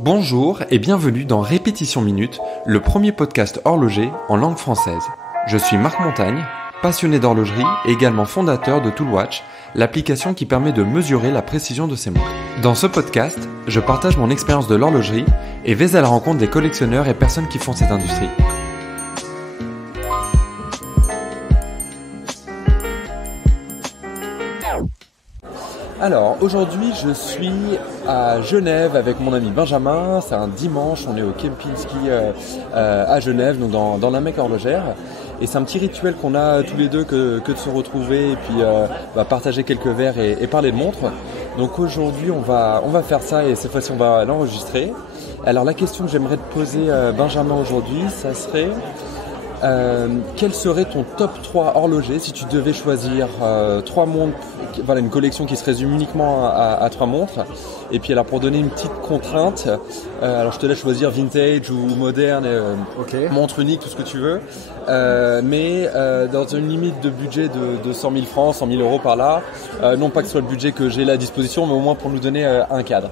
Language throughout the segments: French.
Bonjour et bienvenue dans Répétition Minute, le premier podcast horloger en langue française. Je suis Marc Montagne, passionné d'horlogerie et également fondateur de Toolwatch, l'application qui permet de mesurer la précision de ses montres. Dans ce podcast, je partage mon expérience de l'horlogerie et vais à la rencontre des collectionneurs et personnes qui font cette industrie. Alors, aujourd'hui, je suis à Genève avec mon ami Benjamin. C'est un dimanche, on est au Kempinski à Genève, donc dans la Mecque horlogère. Et c'est un petit rituel qu'on a tous les deux que de se retrouver et puis partager quelques verres et parler de montres. Donc aujourd'hui, on va faire ça et cette fois-ci, on va l'enregistrer. Alors la question que j'aimerais te poser, Benjamin, aujourd'hui, ça serait... quel serait ton top 3 horloger si tu devais choisir 3 montres, voilà, une collection qui se résume uniquement à 3 montres. Et puis alors pour donner une petite contrainte, alors je te laisse choisir vintage ou moderne, montre unique, tout ce que tu veux, mais dans une limite de budget de 100 000 francs, 100 000 euros par là, non pas que ce soit le budget que j'ai là à disposition, mais au moins pour nous donner un cadre.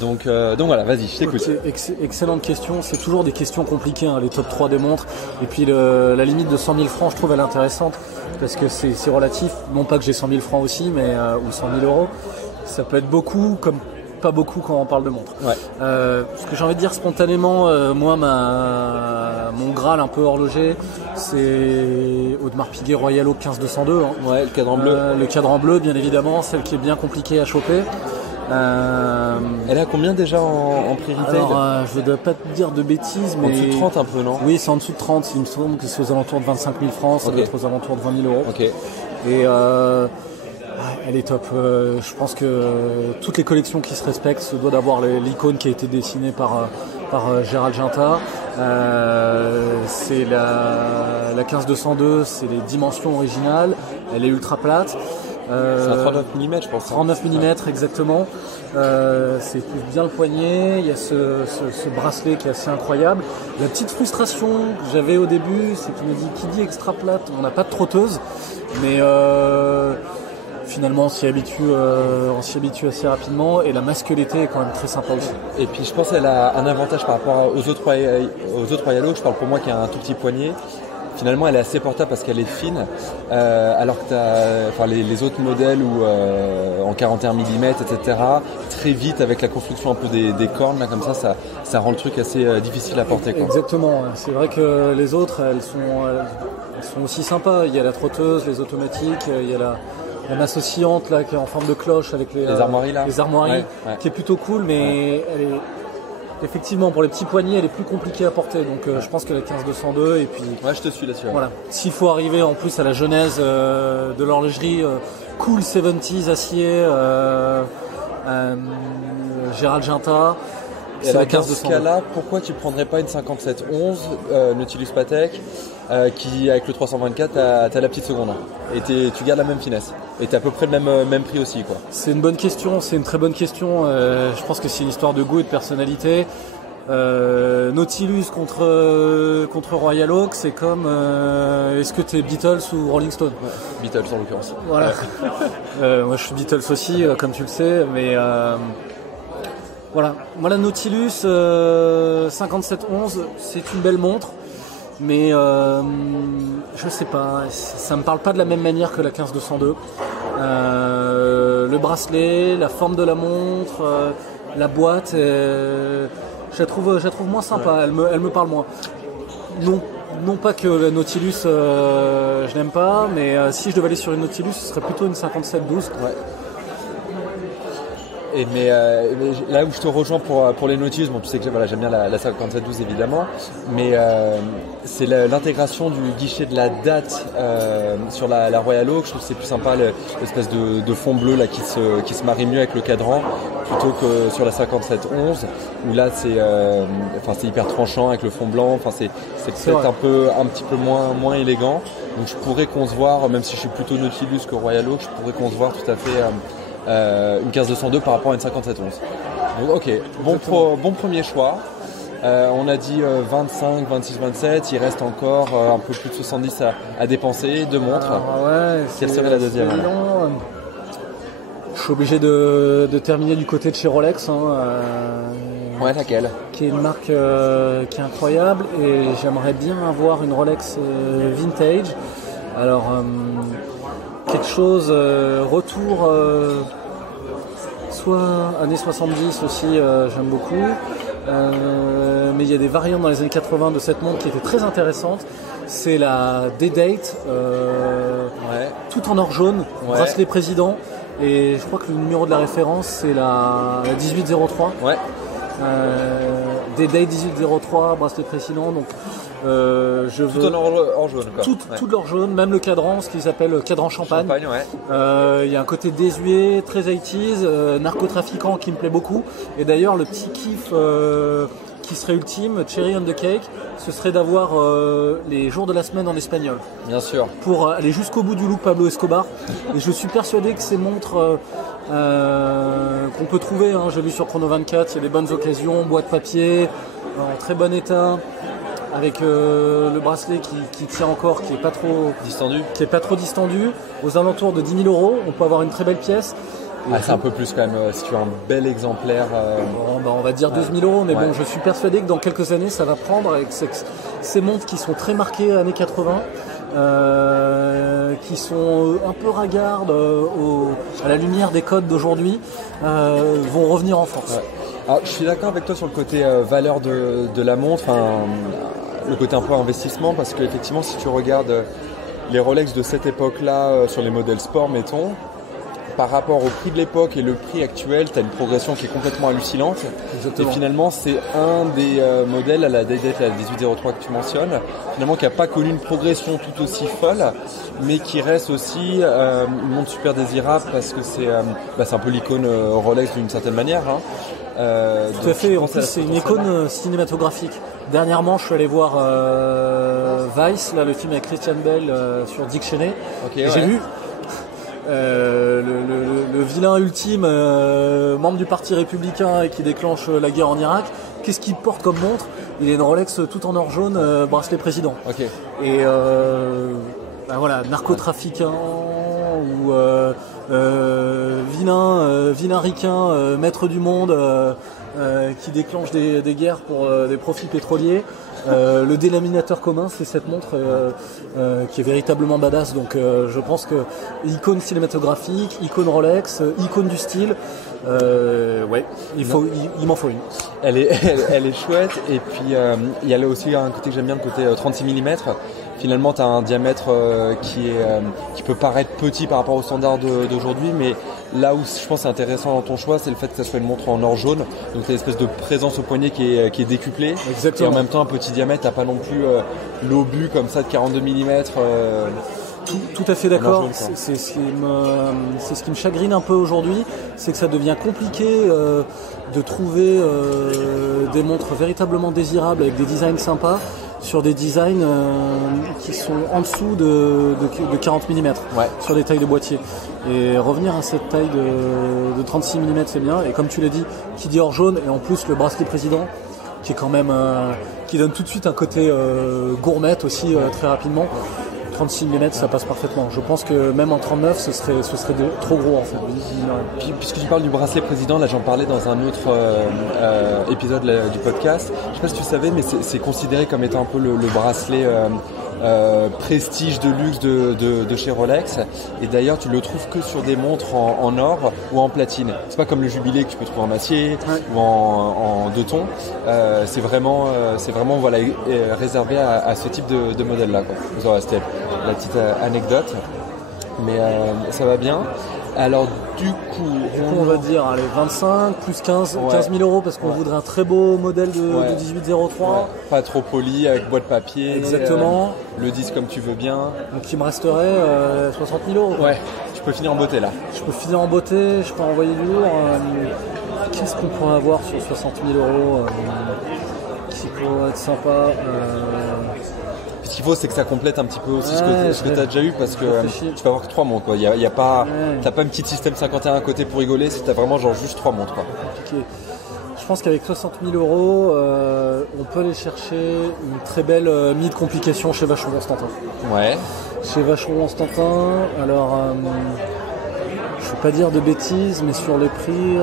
Donc voilà, vas-y, je t'écoute. Excellente question, c'est toujours des questions compliquées, hein, les top 3 des montres. Et puis la limite de 100 000 francs, je trouve elle intéressante parce que c'est relatif. Non pas que j'ai 100 000 francs aussi, mais ou 100 000 euros. Ça peut être beaucoup comme pas beaucoup quand on parle de montres. Ouais. Ce que j'ai envie de dire spontanément, moi mon Graal un peu horloger, c'est Audemars Piguet Royal Oak 15202. Hein. Ouais, le cadran bleu. Le cadran bleu, bien évidemment, celle qui est bien compliquée à choper. Elle est à combien déjà en prix retail? Alors, je ne dois pas te dire de bêtises, mais... En dessous de 30 un peu, non? Oui, c'est en dessous de 30, il me semble que c'est aux alentours de 25 000 francs, ça doit être aux alentours de 20 000 euros. Okay. Et elle est top. Je pense que toutes les collections qui se respectent se doivent d'avoir l'icône qui a été dessinée par Gérald Ginta. C'est la 15202, c'est les dimensions originales, elle est ultra plate. C'est un 39 mm, je pense. 39 mm, exactement. C'est bien le poignet. Il y a ce bracelet qui est assez incroyable. La petite frustration que j'avais au début, c'est qu'il me dit qui dit extra plate, on n'a pas de trotteuse, mais finalement on s'y habitue assez rapidement. Et la masculinité est quand même très sympa aussi. Et puis je pense qu'elle a un avantage par rapport aux autres Royal Oak. Je parle pour moi qui a un tout petit poignet. Finalement, elle est assez portable parce qu'elle est fine, alors que les autres modèles où en 41 mm, etc., très vite avec la construction un peu des cornes, là, comme ça rend le truc assez difficile à porter, quoi. Exactement. C'est vrai que les autres, elles sont aussi sympas. Il y a la trotteuse, les automatiques, il y a la masse oscillante là qui est en forme de cloche avec les armoiries là. Les armoiries, ouais. Qui est plutôt cool, mais elle est effectivement, pour les petits poignets, elle est plus compliquée à porter, donc je pense que la 15202 et puis... Ouais, je te suis là-dessus. Voilà. S'il faut arriver en plus à la genèse de l'horlogerie, cool 70s acier, Gérald Ginta, c'est la 15202. Dans ce cas-là, pourquoi tu prendrais pas une 5711 Nautilus Patek qui, avec le 324, t'as la petite seconde et tu gardes la même finesse et t'es à peu près le même prix aussi, quoi. C'est une bonne question, c'est une très bonne question. Je pense que c'est une histoire de goût et de personnalité. Nautilus contre Royal Oak, c'est comme est-ce que t'es Beatles ou Rolling Stone? Ouais, Beatles en l'occurrence. Voilà. Moi je suis Beatles aussi, comme tu le sais, mais voilà. Moi la Nautilus 5711, c'est une belle montre. Mais je sais pas, ça me parle pas de la même manière que la 15202. Le bracelet, la forme de la montre, la boîte, je la trouve moins sympa. Elle me parle moins. Non pas que la Nautilus je n'aime pas, mais si je devais aller sur une Nautilus, ce serait plutôt une 5712. Ouais. Mais là où je te rejoins pour les Nautilus, bon, tu sais que j'aime bien la 5712 évidemment, mais c'est l'intégration du guichet de la date sur la Royal Oak. Je trouve que c'est plus sympa, l'espèce de fond bleu là qui se marie mieux avec le cadran plutôt que sur la 5711 où là c'est hyper tranchant avec le fond blanc. Enfin c'est peut-être un petit peu moins élégant. Donc je pourrais concevoir, même si je suis plutôt Nautilus que Royal Oak, je pourrais concevoir tout à fait une 15202 par rapport à une 5711. Donc ok, bon premier choix. On a dit 25, 26, 27, il reste encore un peu plus de 70 à dépenser, 2 montres. Quelle serait la deuxième? Je suis obligé de terminer du côté de chez Rolex. Ouais, laquelle? Qui est une marque qui est incroyable, et j'aimerais bien avoir une Rolex vintage. Alors quelque chose retour soit années 70 aussi, j'aime beaucoup. Mais il y a des variantes dans les années 80 de cette montre qui étaient très intéressantes. C'est la D-Date, tout en or jaune, bracelet président. Et je crois que le numéro de la référence, c'est la 1803. Ouais. D-Date 1803, bracelet président. Donc, je tout veux en or jaune, quoi. Tout l'or jaune, même le cadran, ce qu'ils appellent le cadran champagne. Il y a un côté désuet, très 80s, narcotrafiquant qui me plaît beaucoup. Et d'ailleurs, le petit kiff qui serait ultime, cherry on the cake, ce serait d'avoir les jours de la semaine en espagnol. Bien sûr. Pour aller jusqu'au bout du look Pablo Escobar. Et je suis persuadé que ces montres qu'on peut trouver, j'ai vu sur Chrono 24, il y a des bonnes occasions, boîte papier, en très bon état, avec le bracelet qui tient encore, qui est pas trop distendu, aux alentours de 10 000 €, on peut avoir une très belle pièce. C'est un peu plus quand même, si tu as un bel exemplaire. On va dire 12 000 €, mais bon, je suis persuadé que dans quelques années ça va prendre, et que ces montres qui sont très marquées années 80, qui sont un peu ragardes à la lumière des codes d'aujourd'hui, vont revenir en force. Ouais. Alors, je suis d'accord avec toi sur le côté valeur de la montre, le côté un peu investissement, parce qu'effectivement si tu regardes les Rolex de cette époque-là sur les modèles sport, mettons, par rapport au prix de l'époque et le prix actuel, tu as une progression qui est complètement hallucinante. Exactement. Et finalement, c'est un des modèles, à la D-Date, la 1803 que tu mentionnes, finalement qui n'a pas connu une progression tout aussi folle, mais qui reste aussi une montre super désirable, parce que c'est un peu l'icône Rolex d'une certaine manière. Tout à fait, en plus c'est une icône cinématographique. Dernièrement, je suis allé voir Vice, là, le film avec Christian Bale sur Dick Cheney. J'ai vu le vilain ultime, membre du parti républicain et qui déclenche la guerre en Irak. Qu'est-ce qu'il porte comme montre? Il a une Rolex tout en or jaune, bracelet président. Et voilà, narcotrafiquant ou vilain ricain, maître du monde, qui déclenche des guerres pour des profits pétroliers. Le dénominateur commun, c'est cette montre qui est véritablement badass. Donc je pense que icône cinématographique, icône Rolex, icône du style, il m'en faut une. Elle est chouette, et puis il y a là aussi un côté que j'aime bien, le côté 36 mm. Finalement, tu as un diamètre qui peut paraître petit par rapport aux standards d'aujourd'hui, mais là où je pense que c'est intéressant dans ton choix, c'est le fait que ça soit une montre en or jaune. Donc tu as une espèce de présence au poignet qui est décuplée. Exactement. Et en même temps un petit diamètre, t'as pas non plus l'obus comme ça de 42 mm. Tout à fait d'accord. C'est ce qui me chagrine un peu aujourd'hui, c'est que ça devient compliqué de trouver des montres véritablement désirables avec des designs sympas sur des designs qui sont en dessous de 40 mm sur des tailles de boîtier. Et revenir à cette taille de 36 mm, c'est bien. Et comme tu l'as dit, qui dit or jaune, et en plus le bracelet président, qui est quand même qui donne tout de suite un côté gourmet aussi très rapidement. 36 mm, ça passe parfaitement. Je pense que même en 39, ce serait trop gros en fait. Puis, puisque tu parles du bracelet président, là j'en parlais dans un autre épisode du podcast. Je sais pas si tu savais, mais c'est considéré comme étant un peu le bracelet prestige de luxe de chez Rolex. Et d'ailleurs, tu le trouves que sur des montres en or ou en platine. C'est pas comme le Jubilé que tu peux trouver en acier ou en deux tons. C'est vraiment voilà, réservé à ce type de modèle là, quoi. C'était la petite anecdote, mais ça va bien. Alors du coup on va dire allez, 25 plus 15 000 € parce qu'on voudrait un très beau modèle de 1803. Pas trop poli, avec boîte papier. Exactement. Le disque comme tu veux bien. Donc il me resterait 60 000 €. Ouais, tu peux finir en beauté là. Je peux finir en beauté, je peux envoyer du lourd. Qu'est-ce qu'on pourrait avoir sur 60 000 € qui pourrait être sympa Ce qu'il faut, c'est que ça complète un petit peu aussi ce que tu as déjà eu, parce que tu vas avoir que 3 montres, quoi. Y a pas, t'as pas un petit système 51 à côté pour rigoler, si t'as vraiment genre juste 3 montres, quoi. Compliqué. Je pense qu'avec 60 000 €, on peut aller chercher une très belle mid complication chez Vacheron Constantin. Ouais. Chez Vacheron Constantin, alors je ne veux pas dire de bêtises, mais sur les prix,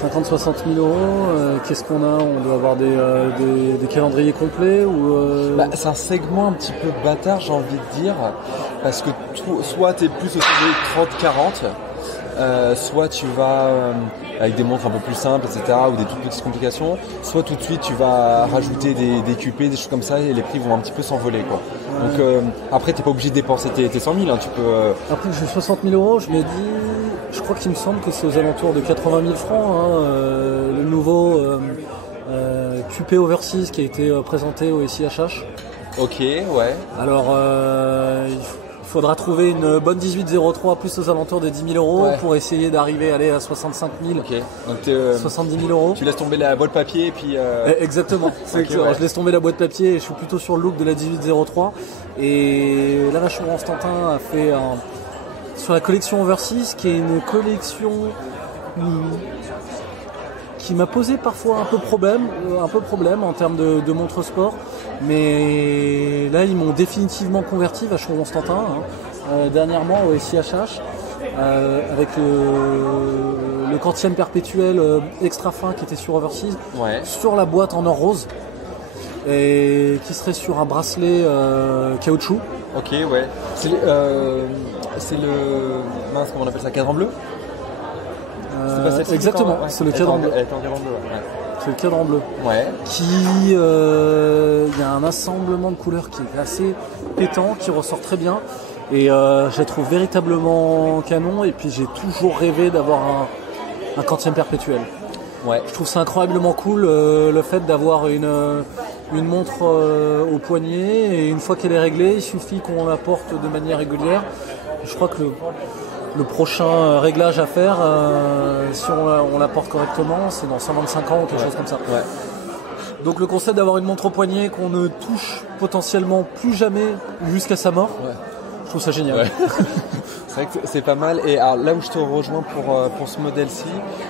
50-60 000 euros, qu'est-ce qu'on a? On doit avoir des calendriers complets ou C'est un segment un petit peu bâtard, j'ai envie de dire, parce que soit tu es plus autour des 30-40, soit tu vas avec des montres un peu plus simples, etc., ou des toutes petites complications, soit tout de suite tu vas rajouter des QP, des choses comme ça, et les prix vont un petit peu s'envoler, quoi. Ouais. Donc après, t'es pas obligé de dépenser tes 100 000, hein, tu peux... Après, j'ai 60 000 euros, je me dis... Je crois qu'il me semble que c'est aux alentours de 80 000 francs, hein, le nouveau QP Overseas qui a été présenté au SIHH. Ok, ouais. Alors, il faudra trouver une bonne 1803 plus aux alentours de 10 000 euros pour essayer d'arriver à 65 000, okay. Donc 70 000 euros. Tu laisses tomber la boîte papier et puis... Exactement. Okay, ouais. Je laisse tomber la boîte papier et je suis plutôt sur le look de la 1803. Et la Vache Constantin a fait sur la collection Overseas, qui est une collection qui m'a posé parfois un peu problème en termes de montres sport, mais là ils m'ont définitivement converti, Vacheron Constantin, dernièrement au SIHH, avec le quantième perpétuel extra fin qui était sur Overseas, sur la boîte en or rose, et qui serait sur un bracelet caoutchouc. Ok, ouais. C'est le... Mince, comment on appelle ça? Cadran bleu? Exactement, c'est le cadran bleu. Elle est en cadran bleu, ouais. C'est le cadran bleu. Ouais. Il y a un assemblement de couleurs qui est assez pétant, qui ressort très bien. Et je la trouve véritablement canon. Et puis j'ai toujours rêvé d'avoir un quantième perpétuel. Ouais. Je trouve ça incroyablement cool, le fait d'avoir une montre au poignet, et une fois qu'elle est réglée, il suffit qu'on la porte de manière régulière. Je crois que le prochain réglage à faire, si on la porte correctement, c'est dans 125 ans ou quelque chose comme ça. Ouais. Donc le concept d'avoir une montre au poignet qu'on ne touche potentiellement plus jamais jusqu'à sa mort, je trouve ça génial. Ouais. C'est vrai que c'est pas mal. Et alors, là où je te rejoins pour ce modèle-ci,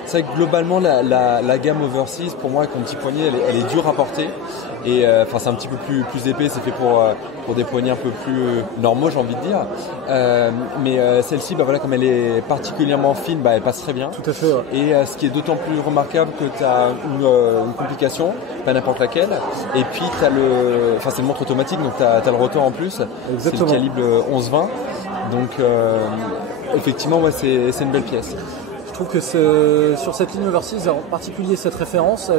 c'est vrai que globalement la gamme Overseas, pour moi avec mon petit poignet, elle est dure à porter. Et c'est un petit peu plus épais, c'est fait pour des poignets un peu plus normaux, j'ai envie de dire. Mais celle-ci, comme elle est particulièrement fine, elle passe très bien. Tout à fait. Ouais. Et ce qui est d'autant plus remarquable que tu as une complication, pas n'importe laquelle. Et puis tu as c'est une montre automatique, donc tu as le rotor en plus. Exactement. C'est le calibre 11-20. Donc effectivement, c'est une belle pièce. Je trouve que sur cette ligne Overseas, en particulier cette référence,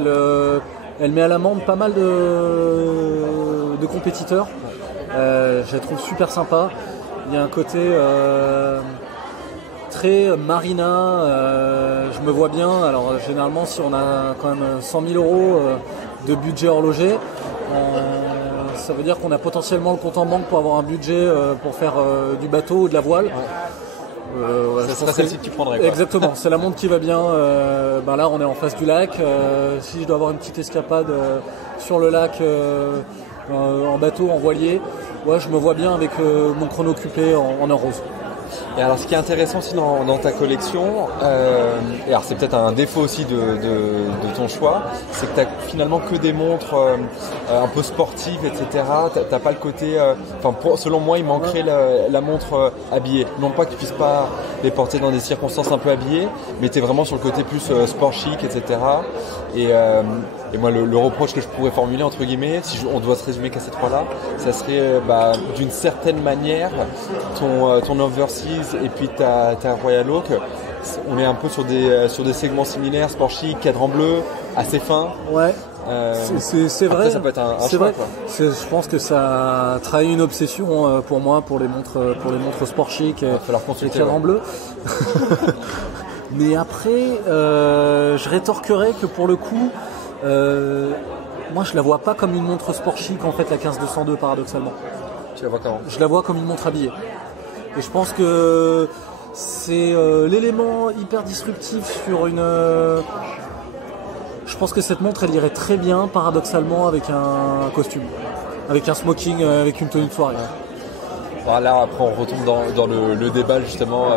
elle met à l'amende pas mal de compétiteurs. Je la trouve super sympa. Il y a un côté très marina. Je me vois bien. Alors généralement, si on a quand même 100 000 euros de budget horloger, ça veut dire qu'on a potentiellement le compte en banque pour avoir un budget pour faire du bateau ou de la voile. Ça serait celle-ci que tu prendrais, quoi. Exactement, c'est la montre qui va bien. Là on est en face du lac. Si je dois avoir une petite escapade sur le lac en bateau, en voilier, je me vois bien avec mon chrono QP en or rose. Et alors ce qui est intéressant aussi dans ta collection, et alors c'est peut-être un défaut aussi de ton choix, c'est que tu n'as finalement que des montres un peu sportives, etc. T'as pas le côté, selon moi il manquerait la montre habillée. Non pas que tu puisses pas les porter dans des circonstances un peu habillées, mais tu es vraiment sur le côté plus sport chic, etc. Et moi le reproche que je pourrais formuler entre guillemets, si on doit se résumer qu'à ces trois-là, ça serait d'une certaine manière ton Overseas et puis ta Royal Oak, on est un peu sur des segments similaires, sport chic, cadran bleu, assez fin. Ouais. C'est vrai. Après, ça peut être un choix, vrai. Quoi. Je pense que ça a trahi une obsession pour moi pour les montres sport chic et cadran bleu. Mais après, je rétorquerais que pour le coup, moi je la vois pas comme une montre sport chic en fait, la 15-202 paradoxalement. Tu la vois comment? Je la vois comme une montre habillée. Et je pense que c'est l'élément hyper disruptif sur une... Je pense que cette montre, elle irait très bien, paradoxalement, avec un costume. Avec un smoking, avec une tenue de soirée. Là, après, on retombe dans le débat, justement.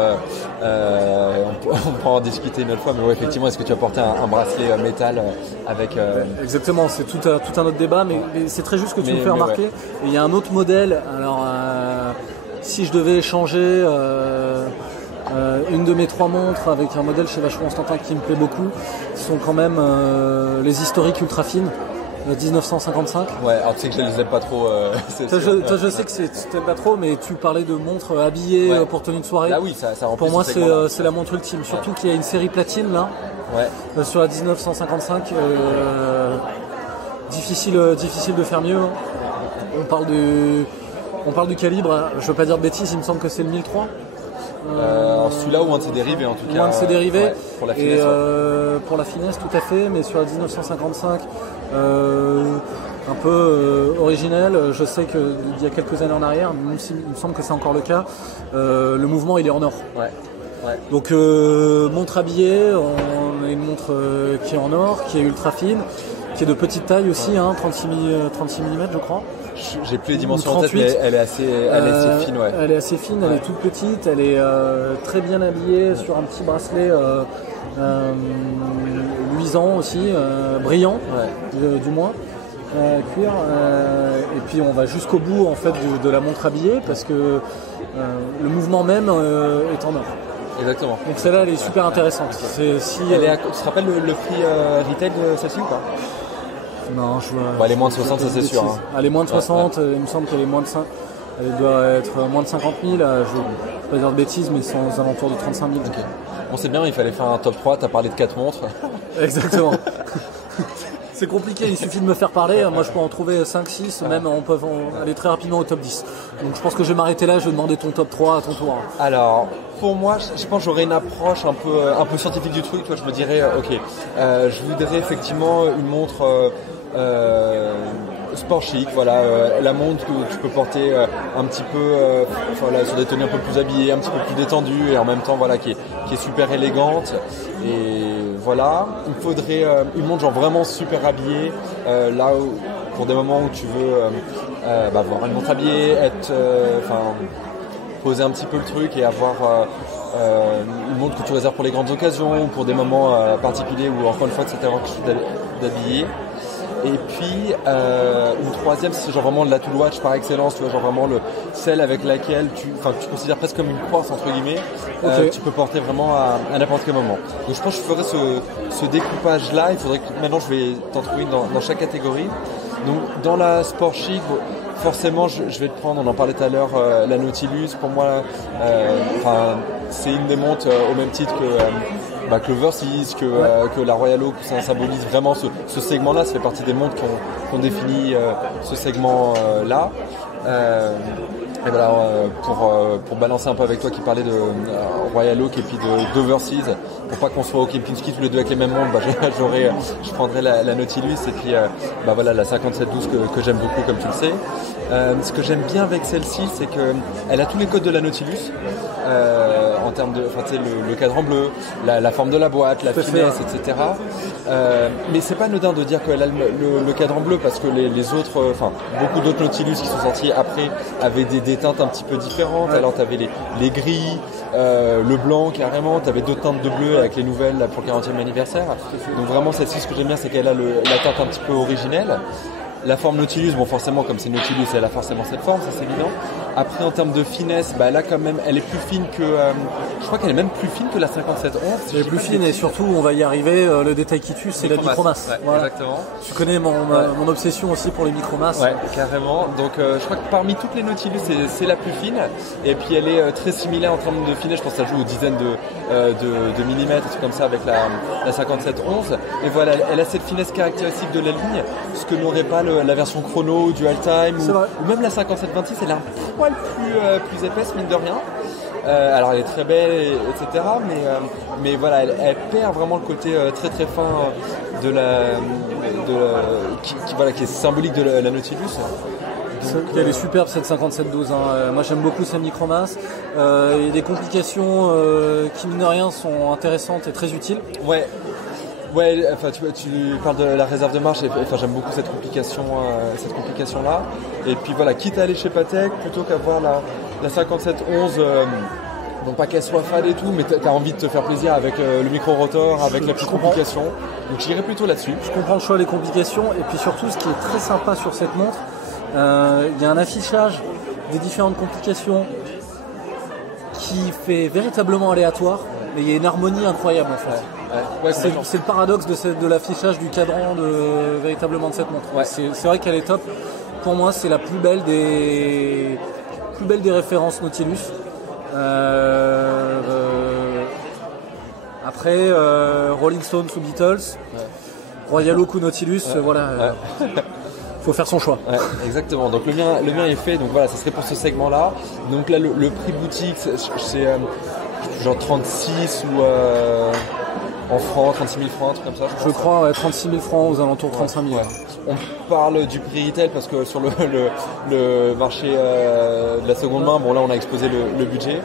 On pourra en discuter une autre fois, mais effectivement, est-ce que tu as porté un bracelet métal avec... Exactement, c'est tout un autre débat, mais c'est très juste que tu me fais remarquer. Ouais. Et il y a un autre modèle. Alors... si je devais échanger Une de mes 3 montres avec un modèle chez Vacheron Constantin qui me plaît beaucoup sont quand même les historiques ultra fines. 1955. Ouais, alors tu sais que je les aime pas trop. Je sais que tu n'aimes pas trop, mais tu parlais de montres habillées pour tenue de soirée. Là oui, ça remplit. Pour moi, c'est la montre ultime. Surtout qu'il y a une série platine là. Ouais. Sur la 1955, difficile de faire mieux. On parle du calibre. Je veux pas dire de bêtises, il me semble que c'est le 1003. Celui-là ou un de ses dérivés en tout cas. Un de ses dérivés. Pour la finesse. Pour la finesse, tout à fait. Mais sur la 1955, un peu originel. Je sais qu'il y a quelques années en arrière, même s'il me semble que c'est encore le cas, le mouvement il est en or. Ouais. Donc montre habillée, on a une montre qui est en or, qui est ultra fine, qui est de petite taille aussi, 36 mm je crois. J'ai plus les dimensions en tête, mais elle est assez fine. Ouais. Elle est assez fine, elle est toute petite, elle est très bien habillée sur un petit bracelet luisant aussi, brillant du moins. Cuir, et puis on va jusqu'au bout en fait de la montre habillée parce que le mouvement même est en or. Exactement. Donc celle-là elle est super intéressante. Tu te rappelles le prix retail de celle-ci ou pas? Non, elle est moins de 60, ça c'est sûr. Hein. Elle est moins de 60, il me semble qu'elle est moins de 5. Elle doit être moins de 50 000, je ne vais pas dire de bêtises, mais c'est aux alentours de 35 000. Okay. On sait bien, il fallait faire un top 3, tu as parlé de 4 montres. Exactement. C'est compliqué, il suffit de me faire parler. Moi, je peux en trouver 5-6, même on peut aller très rapidement au top 10. Donc, je pense que je vais m'arrêter là, je vais demander ton top 3 à ton tour. Alors, pour moi, je pense que j'aurais une approche un peu scientifique du truc. Toi, je me dirais, ok, je voudrais effectivement une montre sport chic, voilà, la montre que tu peux porter un petit peu sur des tenues un peu plus habillées, un petit peu plus détendues et en même temps voilà qui est super élégante. Et voilà, il me faudrait une montre genre vraiment super habillée, là où, pour des moments où tu veux avoir une montre habillée, poser un petit peu le truc et avoir une montre que tu réserves pour les grandes occasions ou pour des moments particuliers où encore une fois c'est avoir quelque chose d'habillé. Et puis une troisième, c'est genre vraiment la tool watch par excellence, tu vois, genre vraiment celle avec laquelle tu considères presque comme une crosse entre guillemets, tu peux porter vraiment à n'importe quel moment. Donc je pense que je ferais ce découpage là. Il faudrait que maintenant je vais t'en trouver une dans chaque catégorie. Donc dans la sport chic, forcément je vais te prendre, on en parlait tout à l'heure, la Nautilus. Pour moi, c'est une des montres au même titre que le Versys, que la Royal Oak, ça symbolise vraiment ce segment-là. Ça fait partie des montres qui ont défini ce segment-là. Et voilà, pour balancer un peu avec toi qui parlais de Royal Oak et puis de Versys, pour pas qu'on soit au Kempinski tous les deux avec les mêmes montres, je prendrais la Nautilus et puis voilà la 5712 que j'aime beaucoup comme tu le sais. Ce que j'aime bien avec celle-ci, c'est qu'elle a tous les codes de la Nautilus. En termes de, le cadran bleu, la forme de la boîte, la finesse, etc. Mais c'est pas anodin de dire qu'elle a le cadran bleu parce que les autres, beaucoup d'autres Nautilus qui sont sortis après avaient des teintes un petit peu différentes. Alors t'avais les gris, le blanc carrément, t'avais d'autres teintes de bleu avec les nouvelles là, pour le 40e anniversaire. Donc vraiment celle-ci, ce que j'aime bien, c'est qu'elle a la teinte un petit peu originelle. La forme Nautilus, bon forcément comme c'est Nautilus, elle a forcément cette forme, ça c'est évident. Après en termes de finesse, là quand même, elle est plus fine que, je crois qu'elle est même plus fine que la 5711. Elle est plus fine et surtout on va y arriver, le détail qui tue c'est la micromasse. Ouais, voilà. Exactement. Tu connais mon obsession aussi pour les micromasses. Ouais, carrément. Donc je crois que parmi toutes les Nautilus, c'est la plus fine. Et puis elle est très similaire en termes de finesse, je pense que ça joue aux dizaines de millimètres, tout comme ça avec la 5711. Et voilà, elle a cette finesse caractéristique de la ligne, ce que n'aurait pas la version chrono du all-time ou même la 5726, elle est un poil plus épaisse mine de rien. Alors elle est très belle, etc. Mais voilà, elle perd vraiment le côté très très fin qui est symbolique de la Nautilus. Elle est superbe cette 5712. Moi j'aime beaucoup sa micromasse. Il y a des complications qui mine de rien sont intéressantes et très utiles. Ouais, tu parles de la réserve de marche, j'aime beaucoup cette complication là. Et puis voilà, quitte à aller chez Patek plutôt qu'avoir la 5711, non pas qu'elle soit fade et tout, mais t'as envie de te faire plaisir avec le micro-rotor, avec la petite complication. Donc j'irais plutôt là-dessus. Je comprends le choix des complications et puis surtout ce qui est très sympa sur cette montre, il y a un affichage des différentes complications qui fait véritablement aléatoire, mais il y a une harmonie incroyable en fait. Ouais, C'est le paradoxe de l'affichage du cadran véritablement de cette montre. Ouais. C'est vrai qu'elle est top. Pour moi, c'est la plus belle des références Nautilus. Après, Rolling Stones ou Beatles, Royal Oak ou Nautilus, voilà. Faut faire son choix. Ouais, exactement. Donc le mien est fait. Donc voilà, ça serait pour ce segment-là. Donc là, le prix boutique, c'est genre 36 ou en francs, 36 000 francs, un truc comme ça. Je crois 36 000 francs aux alentours de 35 000. Ouais. On parle du prix retail parce que sur le marché de la seconde main, bon là on a exposé le budget.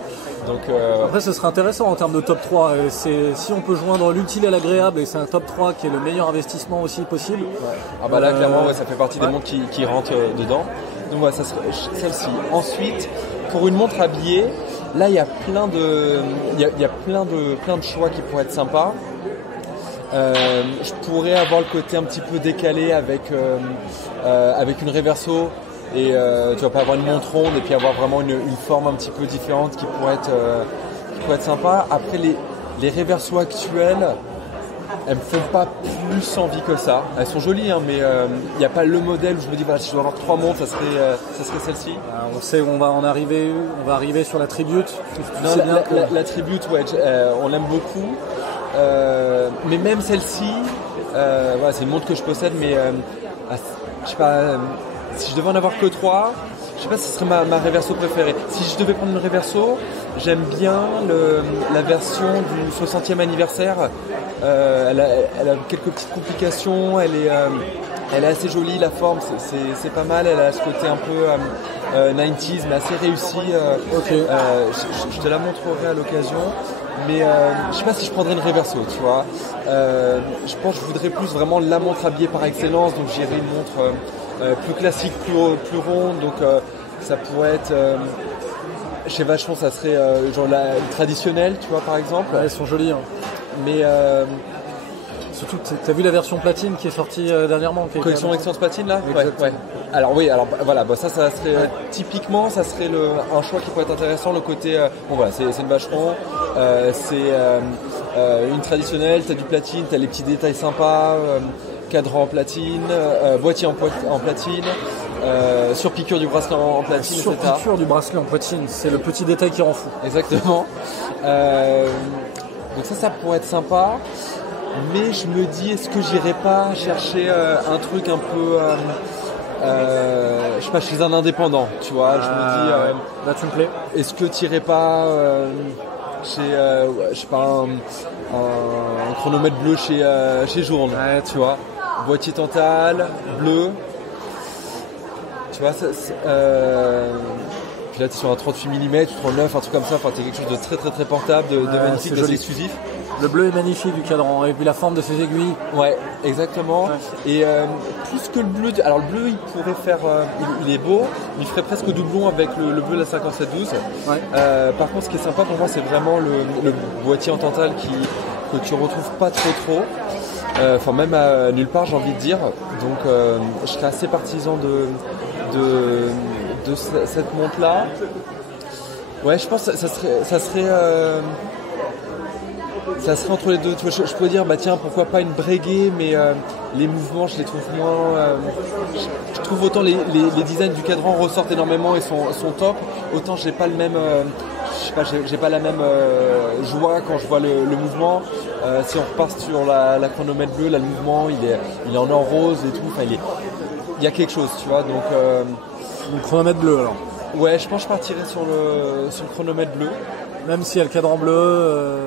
Donc, Après ce serait intéressant en termes de top 3. Si on peut joindre l'utile à l'agréable et c'est un top 3 qui est le meilleur investissement aussi possible. Ouais. Ah bah là clairement ça fait partie des montres qui rentrent dedans. Donc voilà, ça serait celle-ci. Ensuite, pour une montre habillée, là il y a plein de choix qui pourraient être sympas. Je pourrais avoir le côté un petit peu décalé avec une reverso et tu vas pas avoir une montre ronde et puis avoir vraiment une forme un petit peu différente qui pourrait être sympa. Après les reversos actuelles, elles me font pas plus envie que ça. Elles sont jolies mais il n'y a pas le modèle où je me dis voilà, si je dois avoir 3 montres, ça serait celle-ci. On sait on va arriver sur la Tribute. Non, la Tribute, ouais, on l'aime beaucoup. Mais même celle-ci, voilà, c'est une montre que je possède, mais je sais pas, si je devais en avoir que 3, je sais pas si ce serait ma reverso préférée. Si je devais prendre une reverso, j'aime bien la version du 60e anniversaire. Elle a quelques petites complications, elle est assez jolie, la forme c'est pas mal, elle a ce côté un peu 90s mais assez réussi. Okay. Je te la montrerai à l'occasion. Mais je sais pas si je prendrais une reverso, tu vois. Je pense que je voudrais plus vraiment la montre habillée par excellence, donc j'irais une montre plus classique, plus ronde, donc ça pourrait être chez Vacheron, ça serait genre la traditionnelle, tu vois, par exemple. Ouais, elles sont jolies. Mais surtout, t'as vu la version platine qui est sortie dernièrement, collection Excellence Platine là. Ouais. Alors oui, voilà, ça serait typiquement, ça serait un choix qui pourrait être intéressant. Le côté, bon voilà, c'est une Vacheron, c'est une traditionnelle, t'as du platine, t'as les petits détails sympas, cadran en platine, boîtier en platine. Surpiqûre du bracelet en platine, surpiqûre du bracelet en platine, c'est le petit détail qui rend fou. Exactement. Donc ça pourrait être sympa. Mais je me dis, est-ce que j'irais pas chercher un truc un peu, je sais pas, chez un indépendant, tu vois. Je me dis, là tu me plais. Est-ce que t'irais pas chez, je sais pas, un chronomètre bleu chez Journe, tu vois. Boîtier Tantal, bleu. Tu vois, puis là t'es sur un 38 mm, 39, un truc comme ça, enfin t'es quelque chose de très très très portable, de magnifique, d'assez exclusif. Le bleu est magnifique du cadran, et puis la forme de ses aiguilles. Ouais, exactement. Ouais. Et plus que le bleu, alors le bleu il pourrait faire, il est beau, mais il ferait presque doublon avec le bleu de la 5712. Ouais. Par contre ce qui est sympa pour moi c'est vraiment le boîtier en tantal que tu retrouves pas trop. Enfin même à nulle part j'ai envie de dire. Donc je serais assez partisan de cette montre là. Ouais, je pense que ça serait entre les deux. Tu vois, je pourrais dire bah tiens pourquoi pas une Breguet, mais les mouvements je les trouve moins. Je trouve autant les designs du cadran ressortent énormément et sont top. Autant j'ai pas le même. Je sais pas, j'ai pas la même joie quand je vois le mouvement. Si on repart sur la chronomètre bleue, là le mouvement il est en or rose et tout. Enfin il y a quelque chose, tu vois. Donc le chronomètre bleu alors. Ouais, je pense que je partirais sur le chronomètre bleu. Même s'il y a le cadran bleu.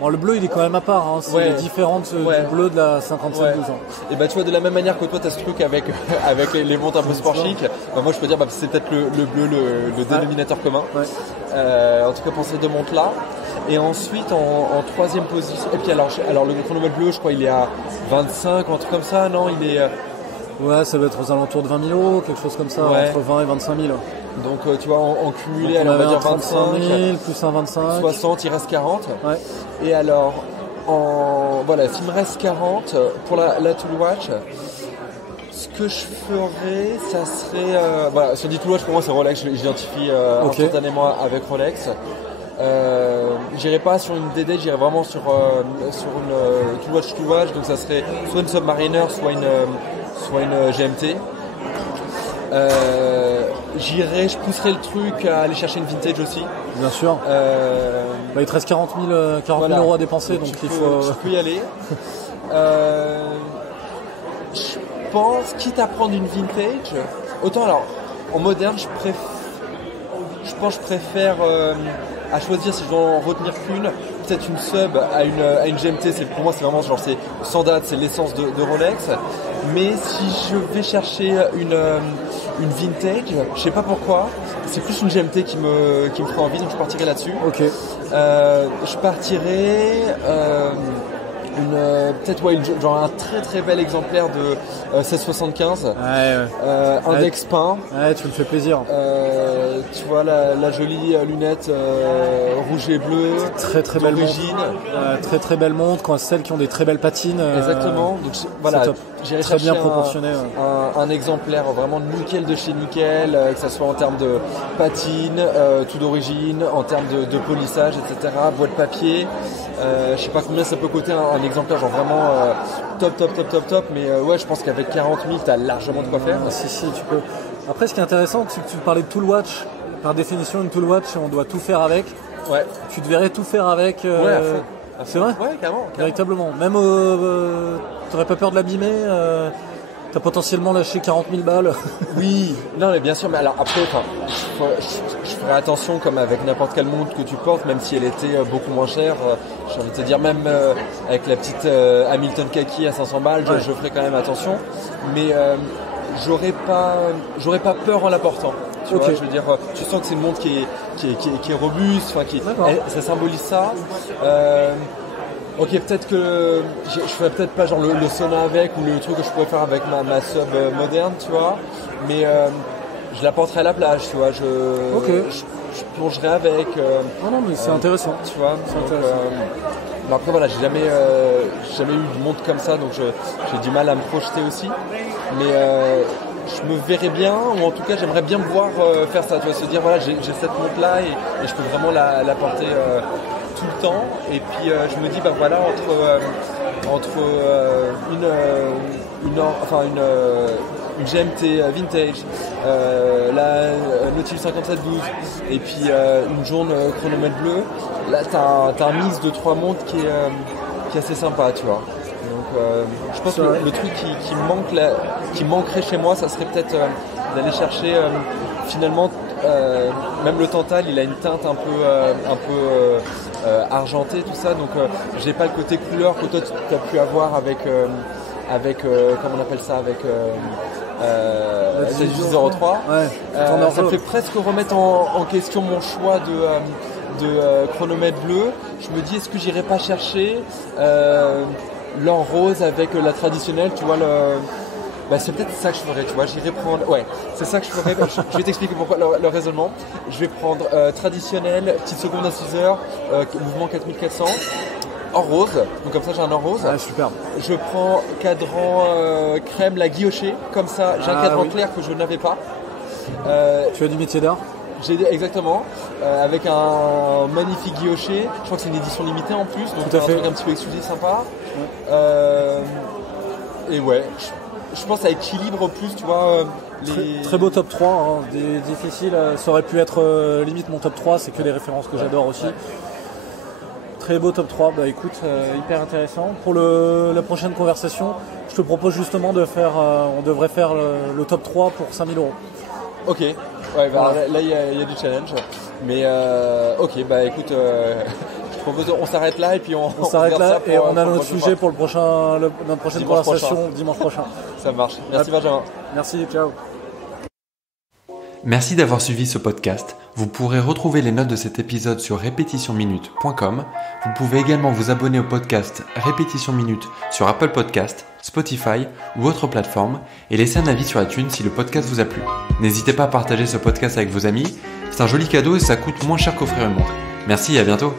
Bon, le bleu il est quand même à part, hein. C'est différent du bleu de la 5712 ans. Et bah tu vois, de la même manière que toi tu as ce truc avec les montres un peu sport chic, bah, moi je peux dire c'est peut-être le bleu le dénominateur commun. Ouais. En tout cas pour ces deux montres là. Et ensuite en troisième position, et puis alors le chronomètre bleu je crois il est à 25 ou un truc comme ça, non il est... Ouais, ça va être aux alentours de 20 000 euros, quelque chose comme ça, entre 20 et 25 000. Donc tu vois, en cumulé, on va dire 25 000, plus un 25. 60, il reste 40. Ouais. Et alors, s'il me reste 40, pour la Tool Watch, ce que je ferais, ça serait... si on dit Tool Watch, pour moi c'est Rolex, je l'identifie instantanément avec Rolex. J'irai pas sur une DD, j'irai vraiment sur une Tool Watch, donc ça serait soit une Submariner, soit une GMT. Je pousserai le truc à aller chercher une vintage aussi. Bien sûr. Il te reste 40 000 euros à dépenser, donc il faut... Tu peux y aller. Je pense, quitte à prendre une vintage, autant alors, en moderne, je préfère à choisir si je dois en retenir qu'une, peut-être une sub à une GMT, pour moi c'est vraiment genre c'est sans date, c'est l'essence de Rolex. Mais si je vais chercher une vintage, je sais pas pourquoi, c'est plus une GMT qui me fera envie, donc je partirai là-dessus. Ok. Je partirai genre un très très bel exemplaire de 1675, index peint. Ouais, tu me fais plaisir. Tu vois la jolie lunette rouge et bleu, très très belle montre. Très très belle montre, celles qui ont des très belles patines. Exactement. Donc voilà, j'irai très bien chercher proportionné. un exemplaire vraiment nickel de chez nickel, que ça soit en termes de patine, tout d'origine, en termes de polissage, etc. Boîte papier. Je sais pas combien ça peut coûter un exemplaire, genre vraiment top, mais ouais, je pense qu'avec 40 000, t'as largement de quoi faire. Si, tu peux. Après, ce qui est intéressant, c'est que tu parlais de Tool Watch. Par définition, une Tool Watch, on doit tout faire avec. Ouais. Tu devrais tout faire avec. Ouais, à fond. C'est vrai ? Ouais, carrément. Véritablement. Même, t'aurais pas peur de l'abîmer T'as potentiellement lâché 40 000 balles. Oui, non mais bien sûr, mais alors après, je ferai attention comme avec n'importe quelle montre que tu portes, même si elle était beaucoup moins chère. J'ai envie de te dire, même avec la petite Hamilton Kaki à 500 balles, ouais. je ferai quand même attention. Mais j'aurais pas peur en la portant. Tu vois, je veux dire, tu sens que c'est une montre qui est robuste, ça symbolise ça. Ok, peut-être que je ferais peut-être pas genre le sauna avec ou le truc que je pourrais faire avec ma sub moderne, tu vois. Mais je la porterai à la plage, tu vois. Je plongerai avec. Non, mais c'est intéressant. Tu vois. Mais après voilà, j'ai jamais eu de montre comme ça, donc j'ai du mal à me projeter aussi. Mais je me verrais bien, ou en tout cas j'aimerais bien me voir faire ça, tu vois, se dire voilà, j'ai cette montre là et je peux vraiment la porter tout le temps. Et puis je me dis bah voilà, entre une GMT vintage, la Nautilus 5712 et puis une jaune chronomètre bleu, là t'as un mix de 3 montres qui est assez sympa, tu vois. Donc je pense que le truc qui manquerait chez moi, ça serait peut-être d'aller chercher finalement même le Tantal, il a une teinte un peu argentée, tout ça, donc j'ai pas le côté couleur que toi tu as pu avoir avec comment on appelle ça, avec la 1803. Ça me fait presque remettre en question mon choix de chronomètre bleu. Je me dis, est-ce que j'irai pas chercher l'or rose avec la traditionnelle, tu vois, c'est peut-être ça que je ferais, tu vois, j'irai prendre, c'est ça que je ferais, je vais t'expliquer pourquoi le raisonnement. Je vais prendre traditionnelle, petite seconde à 6 heures, mouvement 4400, or rose, donc comme ça j'ai un or rose. Superbe. Je prends cadran crème, la guillochée, comme ça j'ai un cadran clair que je n'avais pas. Tu as du métier d'art ? Exactement, avec un magnifique guilloché. Je crois que c'est une édition limitée en plus, donc c'est un truc un petit peu exclusif, sympa. Et je pense que ça équilibre plus, tu vois. Très beau top 3, difficile. Ça aurait pu être limite mon top 3, c'est que les références que j'adore aussi. Très beau top 3, bah écoute, hyper intéressant. Pour la prochaine conversation, je te propose justement de faire, on devrait faire le top 3 pour 5 000 euros. Ok, là il y a du challenge, mais ok, bah écoute, je propose, on s'arrête là et puis on s'arrête là et on a notre sujet pour notre prochaine conversation dimanche prochain. Ça marche, merci Benjamin. Merci, ciao. Merci d'avoir suivi ce podcast. Vous pourrez retrouver les notes de cet épisode sur répétitionminute.com. Vous pouvez également vous abonner au podcast Répétition Minute sur Apple Podcast, Spotify ou autre plateforme et laisser un avis sur iTunes si le podcast vous a plu. N'hésitez pas à partager ce podcast avec vos amis. C'est un joli cadeau et ça coûte moins cher qu'offrir une montre. Merci et à bientôt.